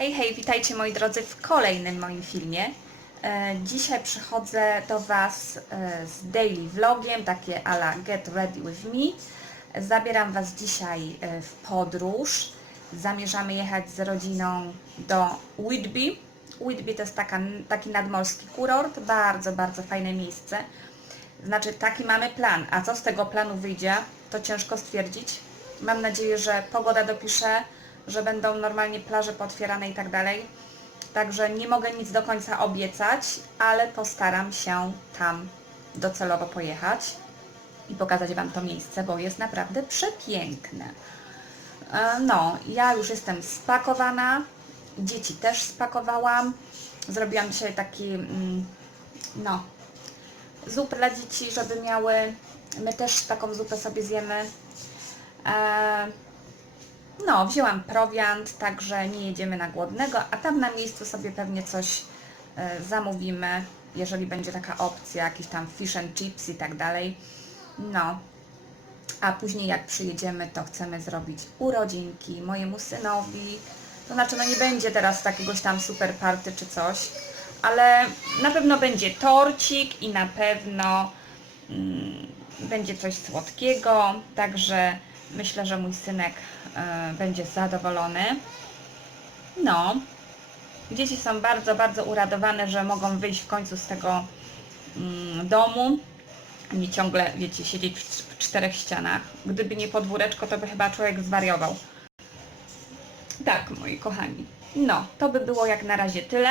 Hej, hej, witajcie moi drodzy w kolejnym moim filmie. E, Dzisiaj przychodzę do Was e, z daily vlogiem, takie ala Get Ready With Me. Zabieram Was dzisiaj e, w podróż. Zamierzamy jechać z rodziną do Whitby. Whitby to jest taka, taki nadmorski kurort, bardzo, bardzo fajne miejsce. Znaczy, taki mamy plan, a co z tego planu wyjdzie, to ciężko stwierdzić. Mam nadzieję, że pogoda dopisze, że będą normalnie plaże potwierane i tak dalej. Także nie mogę nic do końca obiecać, ale postaram się tam docelowo pojechać i pokazać Wam to miejsce, bo jest naprawdę przepiękne. E, No, ja już jestem spakowana, dzieci też spakowałam. Zrobiłam dzisiaj taki, mm, no, zup dla dzieci, żeby miały. My też taką zupę sobie zjemy. No, wzięłam prowiant, także nie jedziemy na głodnego, a tam na miejscu sobie pewnie coś e, zamówimy, jeżeli będzie taka opcja, jakiś tam fish and chips i tak dalej. No, a później jak przyjedziemy, to chcemy zrobić urodzinki mojemu synowi. To znaczy, no nie będzie teraz takiegoś tam super party czy coś, ale na pewno będzie torcik i na pewno mm, będzie coś słodkiego, także myślę, że mój synek będzie zadowolony. No, dzieci są bardzo, bardzo uradowane, że mogą wyjść w końcu z tego mm, domu. Nie ciągle, wiecie, siedzieć w czterech ścianach. Gdyby nie podwóreczko, to by chyba człowiek zwariował. Tak, moi kochani. No, to by było jak na razie tyle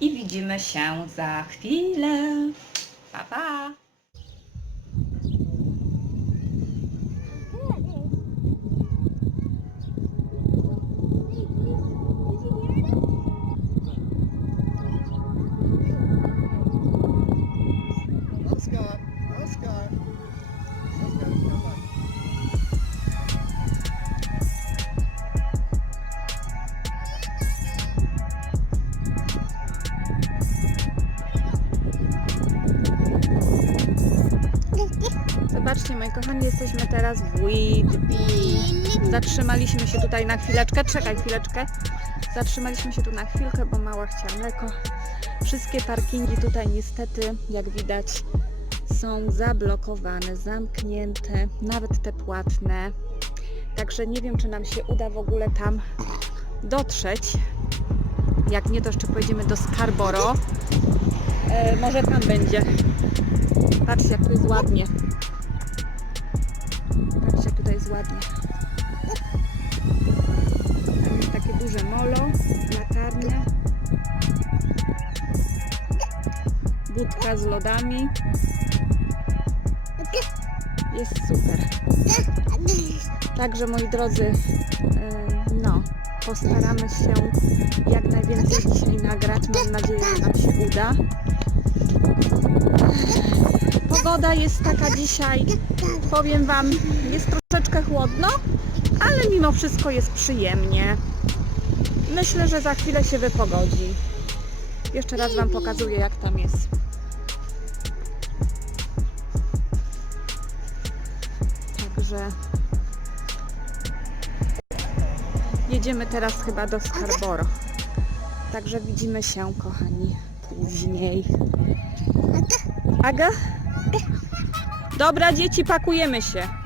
i widzimy się za chwilę. Pa, pa! Jesteśmy teraz w Whitby. Zatrzymaliśmy się tutaj na chwileczkę. Czekaj chwileczkę. Zatrzymaliśmy się tu na chwilkę, bo mała chciała mleko. Wszystkie parkingi tutaj niestety, jak widać, są zablokowane, zamknięte, nawet te płatne. Także nie wiem, czy nam się uda w ogóle tam dotrzeć. Jak nie, to jeszcze pojedziemy do Scarborough. E, może tam będzie. Patrzcie, jak tu jest ładnie. Ładnie. Tam jest takie duże molo, latarnie. Budka z lodami. Jest super. Także moi drodzy, no, postaramy się jak najwięcej dzisiaj nagrać. Mam nadzieję, że nam się uda. Pogoda jest taka dzisiaj, powiem Wam, jest troszeczkę chłodno, ale mimo wszystko jest przyjemnie. Myślę, że za chwilę się wypogodzi. Jeszcze raz Wam pokazuję, jak tam jest. Także jedziemy teraz chyba do Scarborough. Także widzimy się, kochani, później. Aga? Dobra, dzieci, pakujemy się.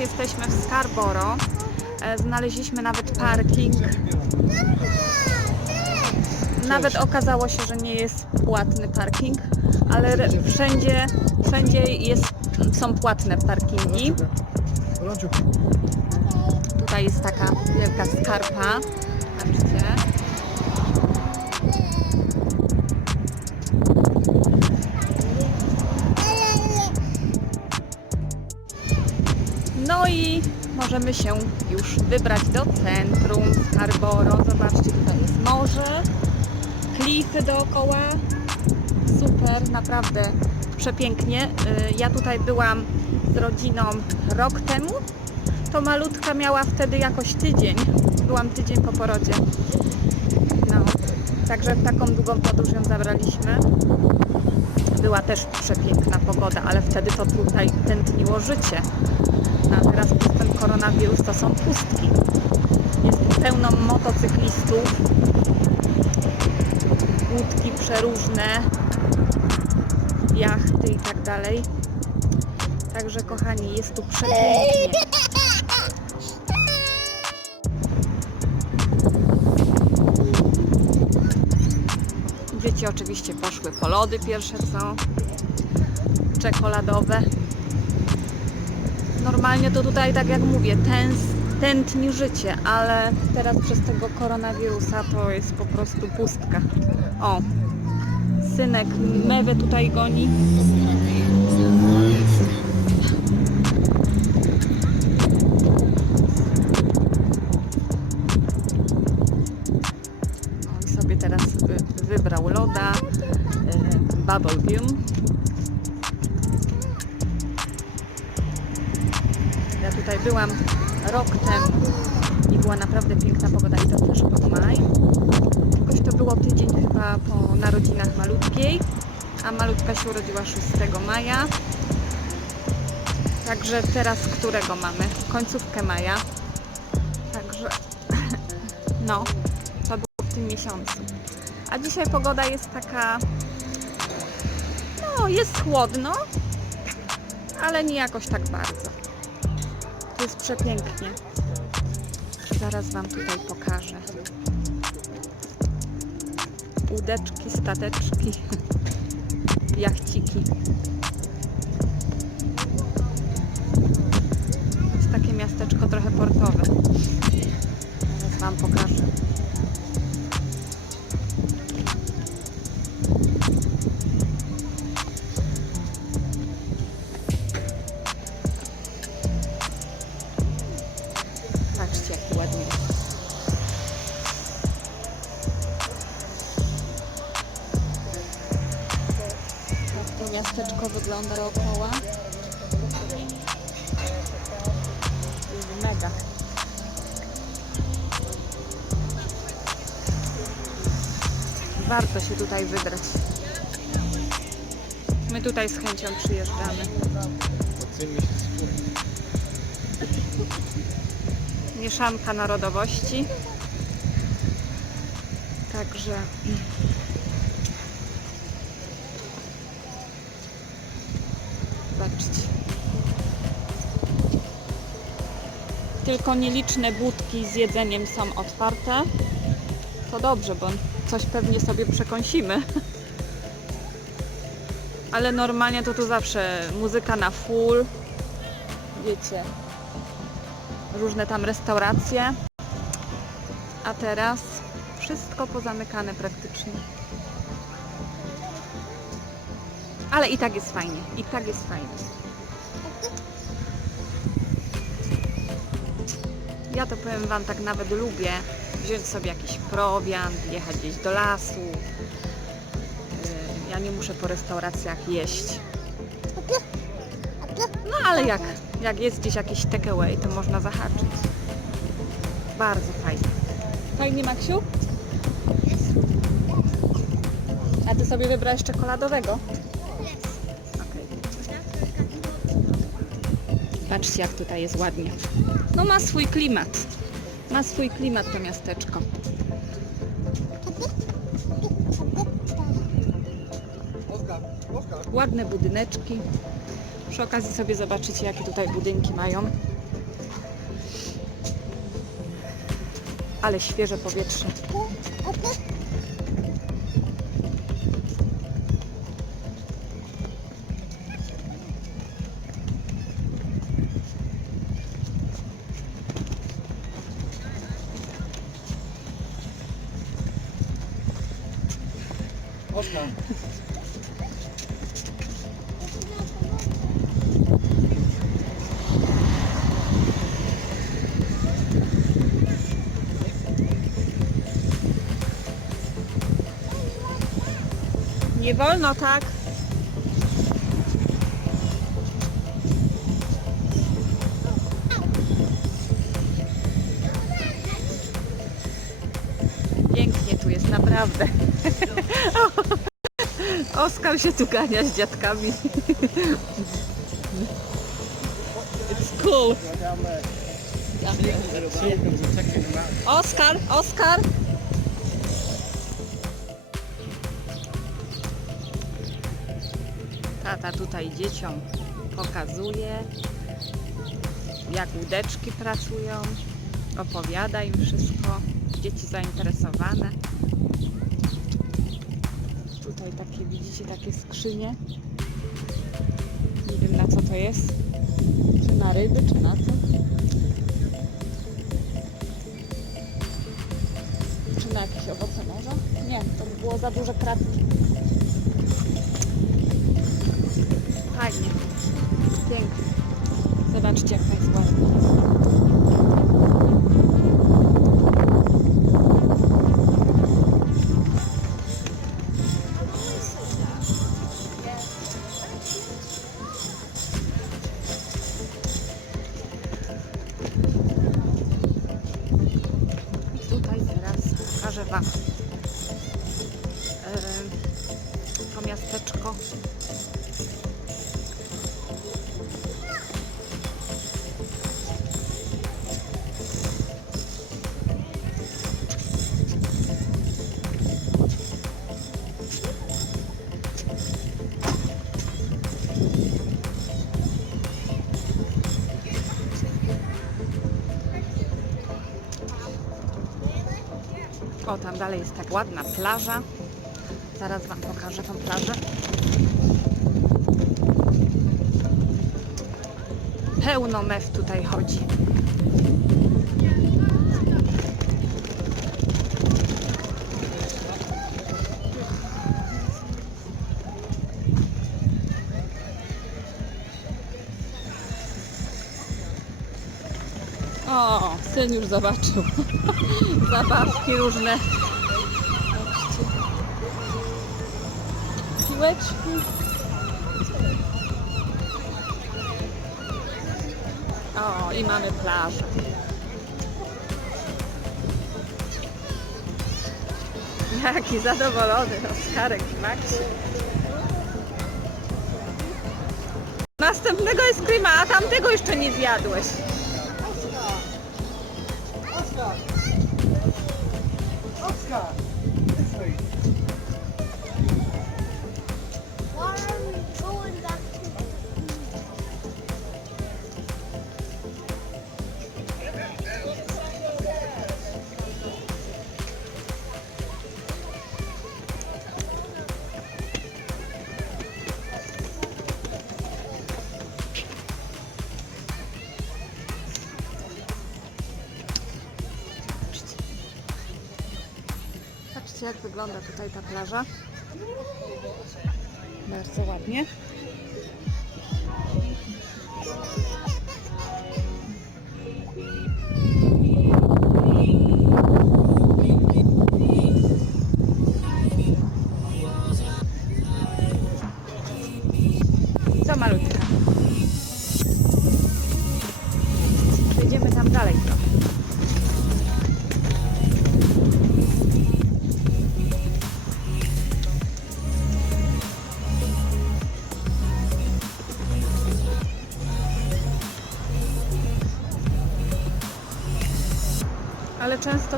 Jesteśmy w Scarborough. E, Znaleźliśmy nawet parking. Nawet okazało się, że nie jest płatny parking, ale wszędzie, wszędzie jest, są płatne parkingi. Tutaj jest taka wielka skarpa. No i możemy się już wybrać do centrum Scarborough. Zobaczcie, tutaj jest morze, klify dookoła. Super, naprawdę przepięknie. Y, Ja tutaj byłam z rodziną rok temu. To malutka miała wtedy jakoś tydzień. Byłam tydzień po porodzie. No, także w taką długą podróż ją zabraliśmy. Była też przepiękna pogoda, ale wtedy to tutaj tętniło życie. Teraz przez ten koronawirus to są pustki. Jest pełno motocyklistów, łódki przeróżne, jachty i tak dalej. Także kochani, jest tu przepięknie. Dzieci oczywiście poszły po lody pierwsze co czekoladowe. Normalnie to tutaj, tak jak mówię, tęs, tętni życie, ale teraz przez tego koronawirusa to jest po prostu pustka. O, synek mewę tutaj goni. On sobie teraz wy- wybrał loda, y, bubble gum. Byłam rok temu i była naprawdę piękna pogoda i to też był maj. Jakoś to było tydzień chyba po narodzinach malutkiej, a malutka się urodziła 6 maja. Także teraz którego mamy? Końcówkę maja. Także no, to było w tym miesiącu. A dzisiaj pogoda jest taka, no jest chłodno, ale nie jakoś tak bardzo. Jest przepięknie. Zaraz Wam tutaj pokażę. Łódeczki, stateczki, jachciki. Jest takie miasteczko trochę portowe. Zaraz Wam pokażę. Dookoła. Mega. Warto się tutaj wybrać. My tutaj z chęcią przyjeżdżamy. mieszanka narodowości. Także Tylko nieliczne budki z jedzeniem są otwarte. To dobrze, bo coś pewnie sobie przekąsimy. Ale normalnie to tu zawsze muzyka na full. Wiecie, różne tam restauracje. A teraz wszystko pozamykane praktycznie. Ale i tak jest fajnie. I tak jest fajnie. Ja to powiem Wam tak nawet lubię wziąć sobie jakiś prowiant, jechać gdzieś do lasu. Yy, Ja nie muszę po restauracjach jeść. No ale jak, jak jest gdzieś jakiś takeaway, to można zahaczyć. Bardzo fajnie. Fajnie, Maksiu? A ty sobie wybrałeś czekoladowego? Patrzcie, jak tutaj jest ładnie. No ma swój klimat. Ma swój klimat to miasteczko. Ładne budyneczki. Przy okazji sobie zobaczycie, jakie tutaj budynki mają. Ale świeże powietrze. Oskar. Nie wolno tak. Pięknie tu jest, naprawdę. Oskar się tu gania z dziadkami. It's cool. Oskar, Oskar. Tata tutaj dzieciom pokazuje, jak łódeczki pracują, opowiada im wszystko. Dzieci zainteresowane. Takie, widzicie, takie skrzynie. Nie wiem na co to jest. Czy na ryby, czy na co? Czy na jakieś owoce morza? Nie, to by było za duże kratki. Fajnie. Pięknie. Zobaczcie, jaka jest ładna. To miasteczko. O, tam dalej jest tak ładna plaża. Zaraz Wam pokażę tą plażę. Pełno mew tutaj chodzi. O, syn już zobaczył. Zabawki różne. Piłeczki. O, i mamy plażę. Jaki zadowolony Oskarek i Maxi. Następnego jest krima, a tamtego jeszcze nie zjadłeś. Patrzcie jak wygląda tutaj ta plaża. Bardzo ładnie. Co malutka? Przejdziemy tam dalej trochę.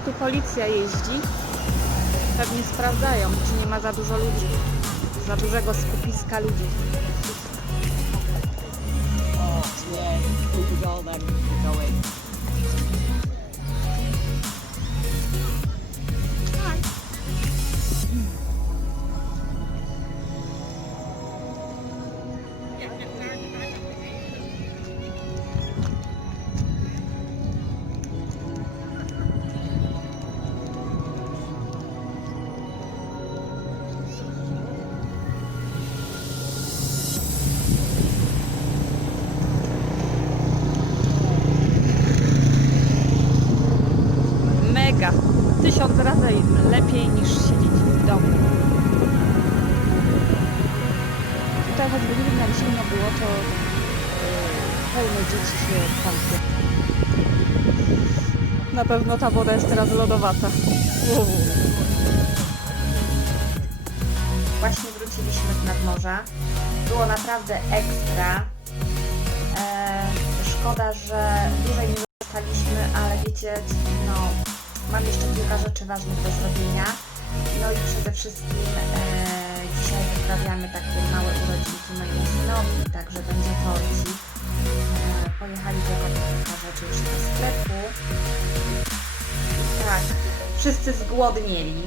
Tu policja jeździ. Pewnie sprawdzają, czy nie ma za dużo ludzi. Za dużego skupiska ludzi. Oh, yeah. Się. Na pewno ta woda jest teraz lodowata. Właśnie wróciliśmy z nadmorza. Było naprawdę ekstra. E, szkoda, że dłużej nie zostaliśmy, ale wiecie, no, mam jeszcze kilka rzeczy ważnych do zrobienia. No i przede wszystkim e, dzisiaj wyprawiamy takie małe urodzinki mojemu synowi, także będzie torcik. Pojechali po kilka rzeczy jeszcze do sklepu. Tak, wszyscy zgłodnieli.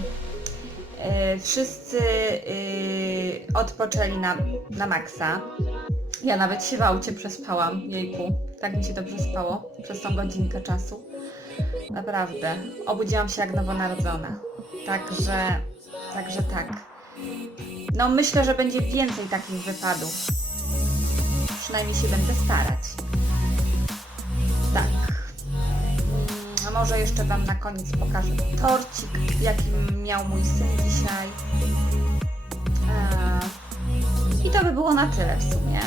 E, wszyscy y, odpoczęli na, na maksa. Ja nawet się w aucie przespałam, jejku. Tak mi się dobrze spało przez tą godzinkę czasu. Naprawdę. Obudziłam się jak nowonarodzona. Także, także tak. No myślę, że będzie więcej takich wypadów. Przynajmniej się będę starać. Tak. A może jeszcze Wam na koniec pokażę torcik, jaki miał mój syn dzisiaj. Eee, I to by było na tyle w sumie.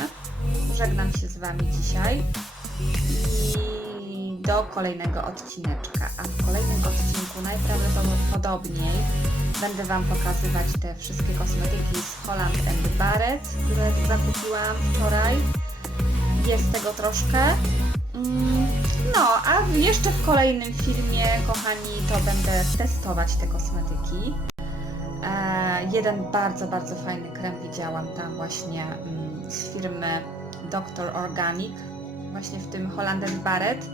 Żegnam się z Wami dzisiaj i do kolejnego odcineczka. A w kolejnym odcinku najprawdopodobniej będę Wam pokazywać te wszystkie kosmetyki z Holland and Barrett, które zakupiłam wczoraj. Jest tego troszkę. Mm, No, a jeszcze w kolejnym filmie, kochani, to będę testować te kosmetyki. E, jeden bardzo, bardzo fajny krem widziałam tam właśnie mm, z firmy Dr. Organic, właśnie w tym Holland Barrett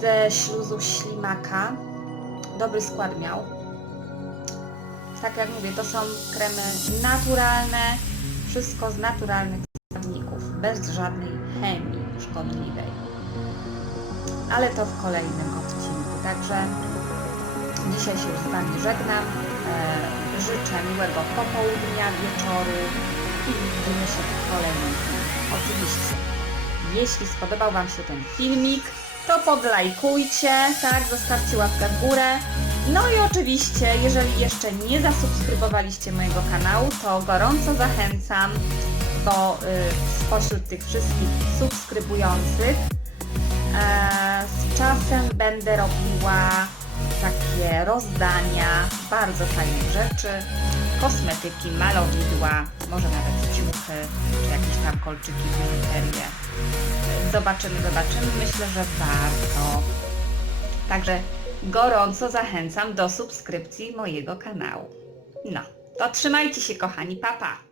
ze śluzu ślimaka. Dobry skład miał. Tak jak mówię, to są kremy naturalne, wszystko z naturalnych składników, bez żadnej chemii szkodliwej. Ale to w kolejnym odcinku. Także Dzisiaj się z Wami żegnam. E, życzę miłego popołudnia, wieczoru i widzimy się w kolejnym filmie. Oczywiście, jeśli spodobał Wam się ten filmik, to podlajkujcie, tak, zostawcie łapkę w górę. No i oczywiście, jeżeli jeszcze nie zasubskrybowaliście mojego kanału, to gorąco zachęcam, bo y, spośród tych wszystkich subskrybujących E, czasem będę robiła takie rozdania bardzo fajnych rzeczy, kosmetyki, malowidła, może nawet ciuchy, czy jakieś tam kolczyki, biżuterię. Zobaczymy, zobaczymy. Myślę, że warto. Także gorąco zachęcam do subskrypcji mojego kanału. No, to trzymajcie się kochani, papa! Pa.